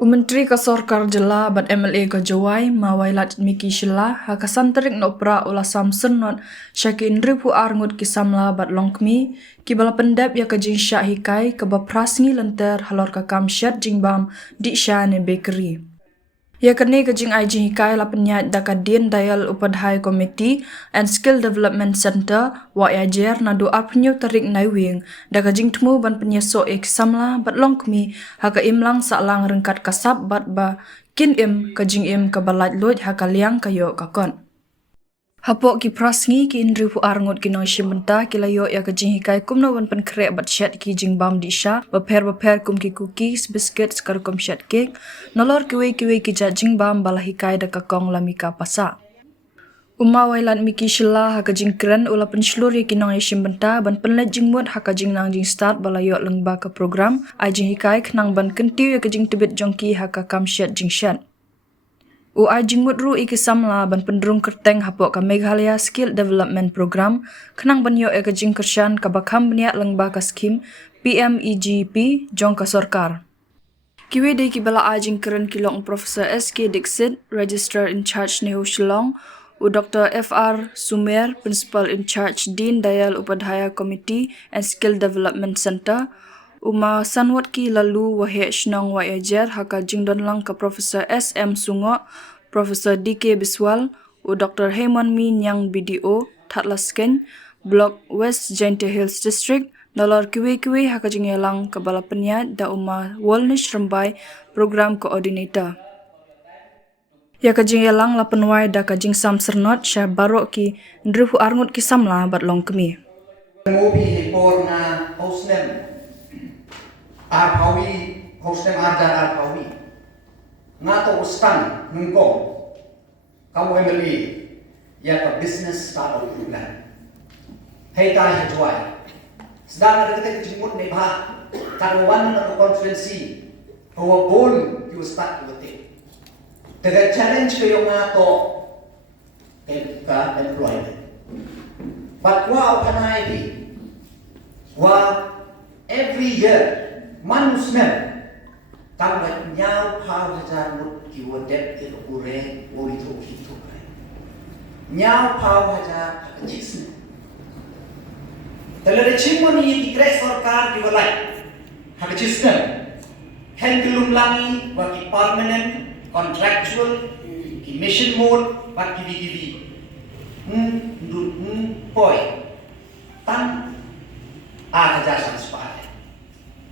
Menteri Kasorkar Jela ban MLA Gajawai Ma Wailadmiki Shylla hakasan terik nopra ulasam syrnot shaki indripu ngut kisamla bat longkmi kibala pendap ya kajing syak hikai keba prasngi lenter halor kakam shet jingbam di syane bakery. Ya kene kajing aijing hikai la penyat dakadin dayal upadhai committee and skill development center Wahiajer na doa penyu terik naiwing dakajing temu ban penyesok samla bat longkmi haka imlang saklang rengkat kasap bat ba kin kajing kabalat loj haka liang kayo kakon. Hapok ki prasngi ki indri pu ngut ki nong shimbenta ki layo ya kajing hikai kumno ban pen krek bat shet ki jingbam di sha baper kum ki cookies biscuits kar kum shet cake nolor kiwe ki jat jingbam bala hikai da kakong lamika pasa. Ma Wailadmiki Shylla haka jing keren ula penslur ki nong shimbenta ban penlet jingmut haka jing nang jing start bala yo lengba ka program ajing hikai knang ban kentiu ya kajing tibet jongki haka kam shet jing shet. Jingbut ru ikisamla ban pendrung kerteng hapok ka Meghalaya Skill Development Program kenang banyo eka jing kersyan ka bakham bniak lengba ka skim PMEGP jong ka sorkar. Kiwe de kibala ajing keren kilong Professor SK Dixit, Registrar in Charge Nehu Shillong, Dr. FR Sumer, Principal in Charge Dean Dayal Upadhyaya Committee and Skill Development Center, Ma sanwat ki lalu Wahiajer Wahiajer haka jingdon lang ka Professor SM Sungo, Professor DK Biswal, Dr. Heyman Mi Nyang BDO, Thatlasken, Block West Jaintia Hills District, Dollar kiwe haka jingelang ka bala penyat da Walnish Rembai Program Coordinator. Ya ka jingelang la penwai da ka jing sam syrnot syah barok ki ndrihu ngut ki samla bat longkemi. Mobi hipor na hostnem Arpawi, hostem Arjar Arpawi. Ngato ustan nungkong. Kamu MLA ya ka business startup program. Hey ta hijwai. Sedang ada kita kejimut ni bah. Karuan na konferensi. Hawa bon you start with it. Dengan challenge kayo ngato ka employment. But wa panai di. Wa every year manusnem tanggat nyau pau hajar mut kiwa dep il ure uri toki tokai nyau pau hajar hakajisne telere chimoni yi kre sarkar ki walai hakajisne hengelum langi wa ki permanent contractual ki mission mode wa ki vi poi tan hajar sanspa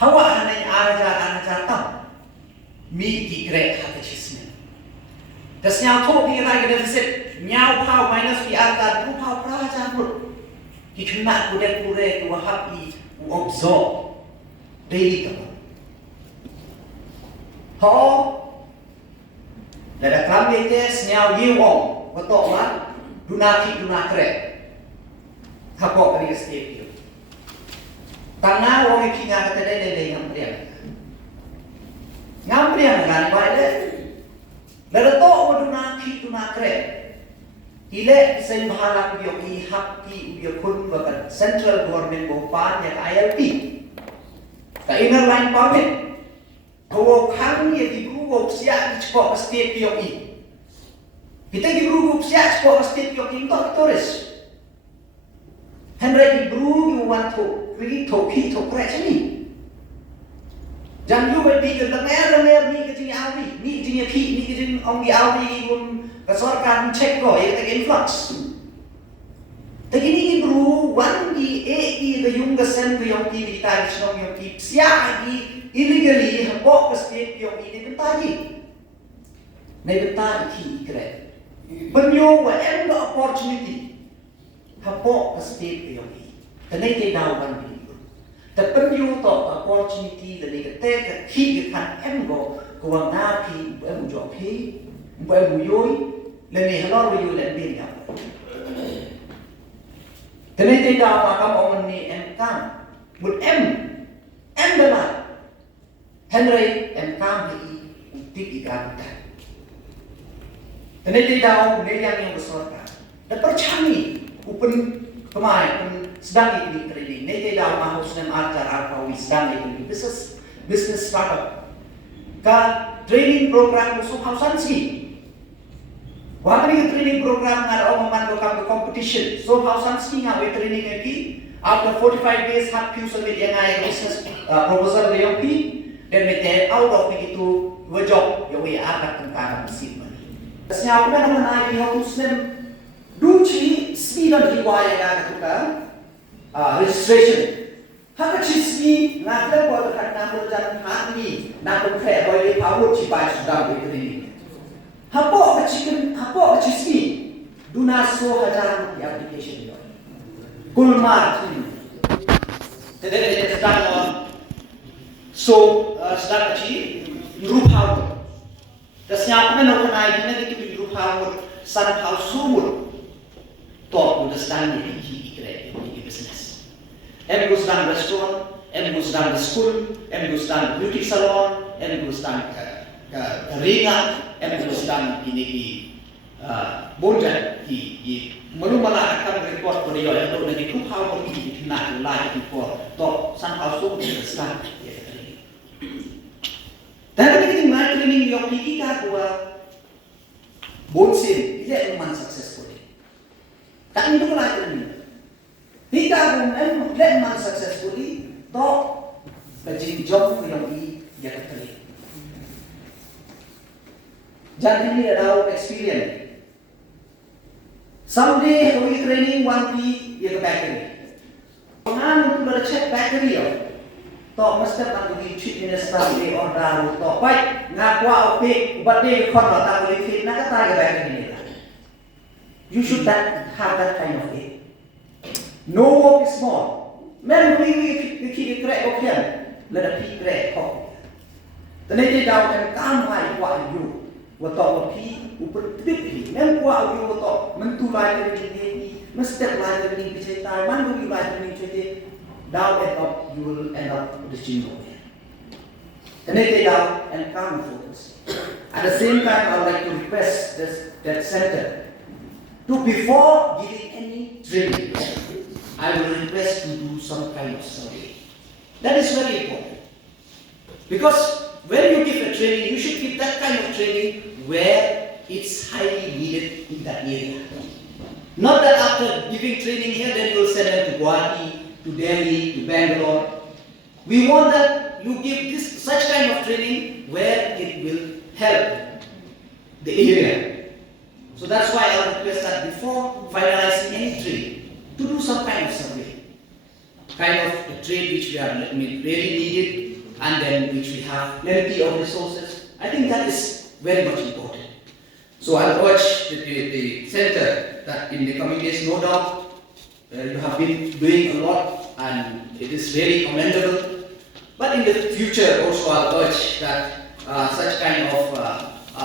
Hawa hanay araja tam mi ki grek hakachisne. Das nyau to ki ra deficit nyau pau minus pi arga du pau praja mur. Ki kena kudet pure ku happy u absorb daily ka. Ho la da kram tes nyau yi wong ko to ma du na grek. Hapo ka ni step Tanga wong iki nga kata dele ngampriang ngani baile lada to moduna ki tuna kre ile sen bahala bio ki hakki bio kun wa central government bo pan ya ILP ka inner line permit ko khang ye di group sia di ko state bio i kita di group sia ko state bio i to tourist Henry di group want to really toki to pressure Jan yu berdi ke lengar ni ke jini awi ni jini ki ni ke jini ong di awi pun kesorkan cek ko ya ke influx tegini ki bru wan di ki the yung sen ke yung ki kita shnong yung ki sia ki illegally hapok ke state yung ki ni bentaji nei bentaji ki kre benyo wa em the opportunity hapok ke state yung ki tenai ke dawan the penyu to opportunity the negative the key kan emgo ko na ki em jo ki em yoi le ni halor yu le bin ya tene te da pa kam on ni em kam but em bela henry em kam hi tik ikan ta tene te da ne yang yang besar ka the perchani open kemai sedang ikut training. Nete dah mahu sedang ajar apa sedang ikut business startup. Ka training program so pausanski. Wahani training program ngad omaman ko kam competition. So pausanski ngawe training lagi. After 45 days hak piu so media ngai business proposal leopi. Then we take out of itu dua job yang we akan tentang mesin mana. Senyap mana mana ini harus nem duci Sweden riwayat yang kita registration. Hak cismi nak buat dekat nama jalan hak ni nak berkait boleh power cipai sudah ini. Hapo cismi dunaso hajar di application ini. Kulmar ini. Jadi sedang sedang rupawan. Tersiapkan orang lain ini kita rupawan sangat sumur. Top sedang ini di business. Em sedang restoran, em sedang school, em sedang beauty salon, em sedang ringan, em sedang ini bonjan di melumala akan report beliau yang untuk nanti rupawan ini nak lain report top sangat sumur sedang. Dan kita mulai training yang kita buat bonsin, itu memang successful. Tak itu mulai training. Kita memang successfully, toh bajing job yang dia terima. Jadi ini adalah experience. Someday we training one week yang bakery. Pengan untuk check bakery ya. Toh mesti tak boleh check minister di order toh baik ngakwa oke birthday kon tak boleh fit nak kata bakery ni. You should have that kind of it. No work is small. Men we keep crack of him. Let a pea crack of. Tadi dia dah kan kamai kuat you. Wato pea upet men kuat you wato mentulai dari mesti lai dari bicara man you lai dari bicara. Now you will end up with the jingbam. And then they down and calm focus. At the same time, I would like to request that center to, before giving any training, I will request to do some kind of survey. That is very important. Because when you give a training, you should give that kind of training where it's highly needed in that area. Not that after giving training here, then you will send them to Guwahati, to Delhi, to Bangalore. We want that you give such kind of training where it will help the area. So that's why I request that before finalizing any trade, to do some kind of survey. Kind of a trade which we are really needed and then which we have plenty of resources. I think that is very much important. So I'll urge the center that in the coming days, no doubt, you have been doing a lot and it is really commendable. But in the future also I'll urge that such kind of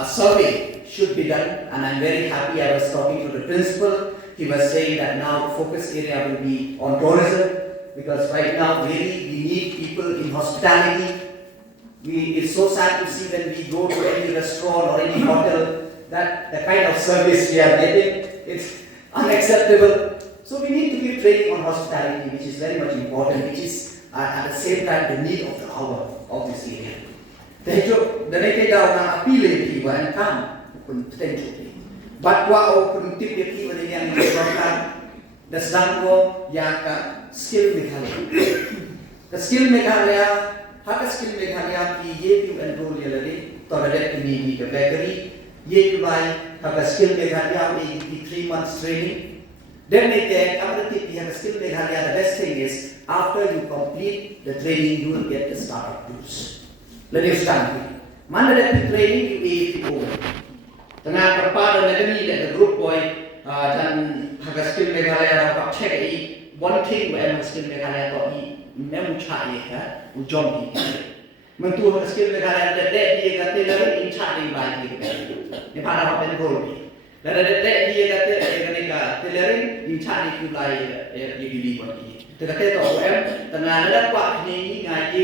survey should be done, and I'm very happy. I was talking to the principal. He was saying that now the focus area will be on tourism, because right now really we need people in hospitality. It's so sad to see when we go to any restaurant or any hotel that the kind of service we are getting, it's unacceptable. So we need to give training on hospitality, which is very much important, which is at the same time the need of the hour of this area. The naked down appeal kiba and come potentially. But what open tip kiba the young the Zango Yaka skill Meghalaya. The skill Meghalaya, Haka skill Meghalaya ki ye enroll yalari, tolerate ni the bakery, ye like Haka skill Meghalaya 3 months training. Then they take another tip here, the skill Meghalaya, the best thing is after you complete the training, you will get the startup tools. Let me start. Mana the training you pay over. Tengah perpada negeri that the group boy dan Haka skill Meghalaya dapat check one thing where skill Meghalaya taught me memu cari ya, ujom di. Mentu Haka skill Meghalaya that dia kata lagi in cari lagi. Ni pada apa yang boleh. Dan ada dia kata tailoring in cari tu lagi dia beli buat dia. Terkata tu tengah ada pak ni ngaji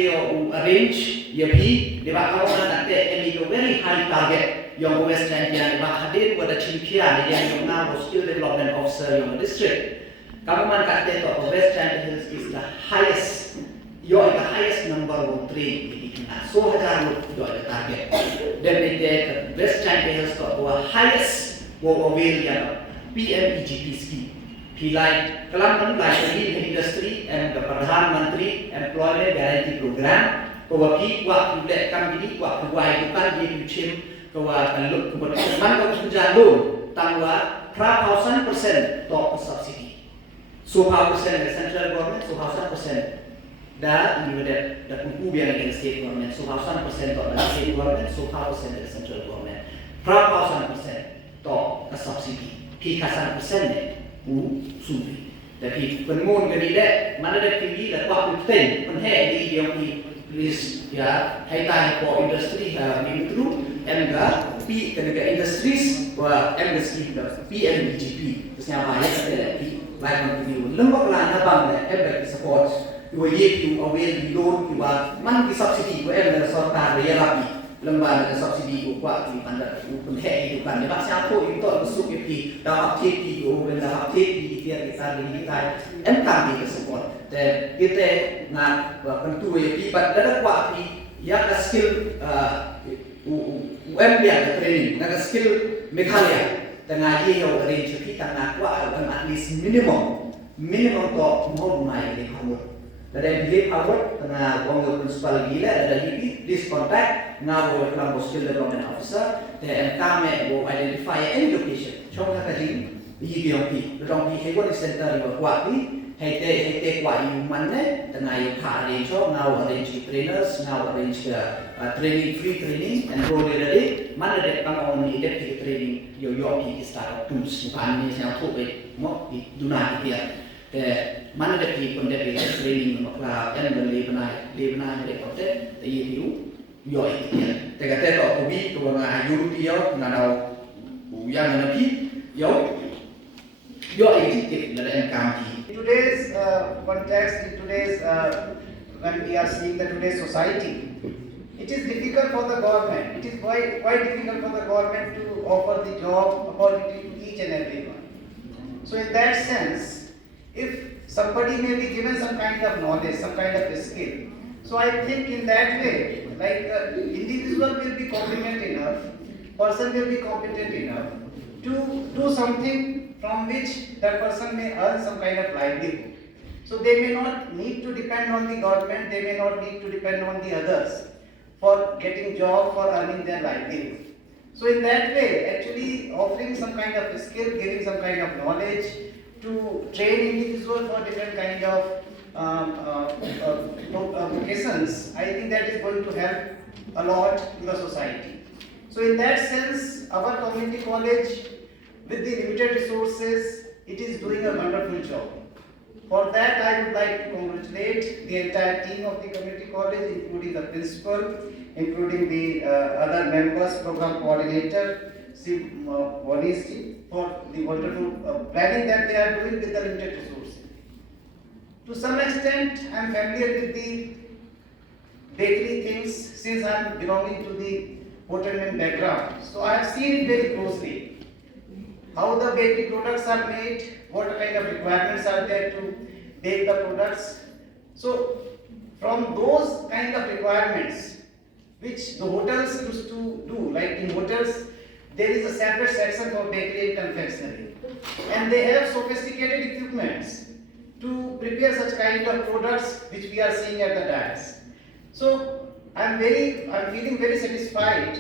arrange ya bi dia bakal orang nanti ini very high target yang West Indian dia hadir pada cimkia dia yang nama skill development officer yang district. Kamu man kata tu West Indian is the highest the highest number baru train di kena. So hajar lu ada target. Dan the best champions got the highest overall yang PMEGP scheme. Pilai kelam like industry and the Perdana Menteri Employment Guarantee Program. Bahwa waktu dek kami ini waktu bukan di musim kalau kemudian kau jalur tangwa 1,000% top subsidi. So 1,000% the central government, so 1,000% da kuku biar the state government, so 1,000% top the state government, so 1,000% the central government. 1,000% top the subsidi. Pikasan persen ni sulit. Tapi penmun kali dek mana dek tinggi dah waktu ten penhe di yang di list ya hai tai for industry ni tu enggak pi ke industries wa industry PMBGP terusnya apa ya ada pi like you lembak lah nabang ada support you you aware loan kiba man ki subsidy wa ada sarkar ya rapi lembaga subsidi kuat di pandang penhe itu kan ya siapa itu masuk pi dah update you dah update dia kita ini kita kan di support dan kita nak tentu ya pi pada kuat pi ya skill UMBR training nak skill Meghalaya tengah dia yang range kita nak kuat at least minimum to mau mai di kamu. Dari belief award tengah wong principal gila ada hibi this contact now we are skill development officer dan kami will identify any location. Contoh kaji hibi yang pi, dong pi hewan center yang kuat pi hete kuat yang mana tengah yang hari so now arrange trainers now arrange training free training and go dari mana dek kang on ni dek training yo pi start tools bukan ni saya tu mau di dunia dia mana dek di training maklah yang beli benar dek kote di biru yo dia tega to ubi to nga yuru dia ngadau yang nabi yo dari kami. In today's context, in today's when we are seeing today's society, it is difficult for the government. It is quite difficult for the government to offer the job opportunity to each and everyone. So in that sense, if somebody may be given some kind of knowledge, some kind of skill, so I think in that way, like individual will be competent enough, person will be competent enough to do something from which that person may earn some kind of livelihood. So they may not need to depend on the government, they may not need to depend on the others for getting job, for earning their livelihood. So in that way, actually offering some kind of skill, giving some kind of knowledge to train individual for different kind of vocations, I think that is going to help a lot in the society. So in that sense, our community college with the limited resources, it is doing a wonderful job. For that, I would like to congratulate the entire team of the community college, including the principal, including the other members, program coordinator, Wanishi, for the wonderful planning that they are doing with the limited resources. To some extent, I am familiar with the bakery things since I am belonging to the hotelman background. So I have seen it very closely. How the bakery products are made, what kind of requirements are there to bake the products. So from those kind of requirements which the hotels used to do, like in hotels there is a separate section for bakery and confectionery, and they have sophisticated equipments to prepare such kind of products which we are seeing at the dais. So I'm feeling very satisfied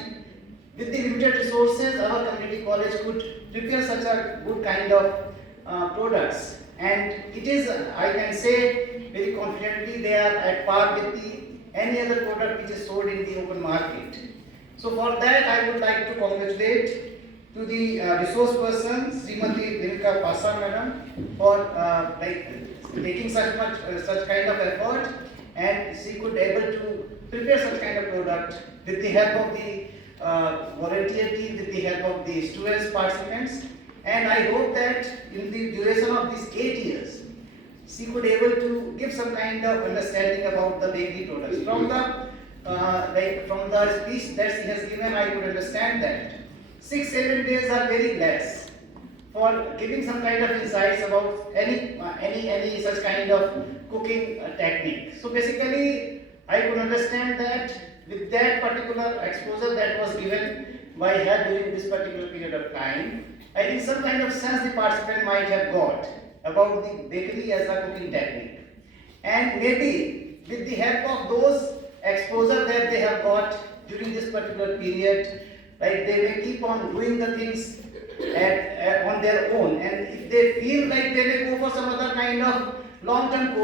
with the limited resources our community college could prepare such a good kind of products, and it is, I can say very confidently, they are at par with any other product which is sold in the open market. So for that I would like to congratulate to the resource person Srimati Dilka Pasa madam for taking such kind of effort, and she could able to prepare such kind of product with the help of the volunteer team, with the help of the students participants, and I hope that in the duration of these 8 years she could able to give some kind of understanding about the bakery products. From the speech that she has given, I could understand that 6-7 days are very less for giving some kind of insights about any such kind of cooking technique. So basically I could understand that with that particular exposure that was given by her during this particular period of time, I think some kind of sense the participant might have got about the bakery as a cooking technique. And maybe with the help of those exposure that they have got during this particular period, like they may keep on doing the things on their own, and if they feel like they may go for some other kind of long-term course,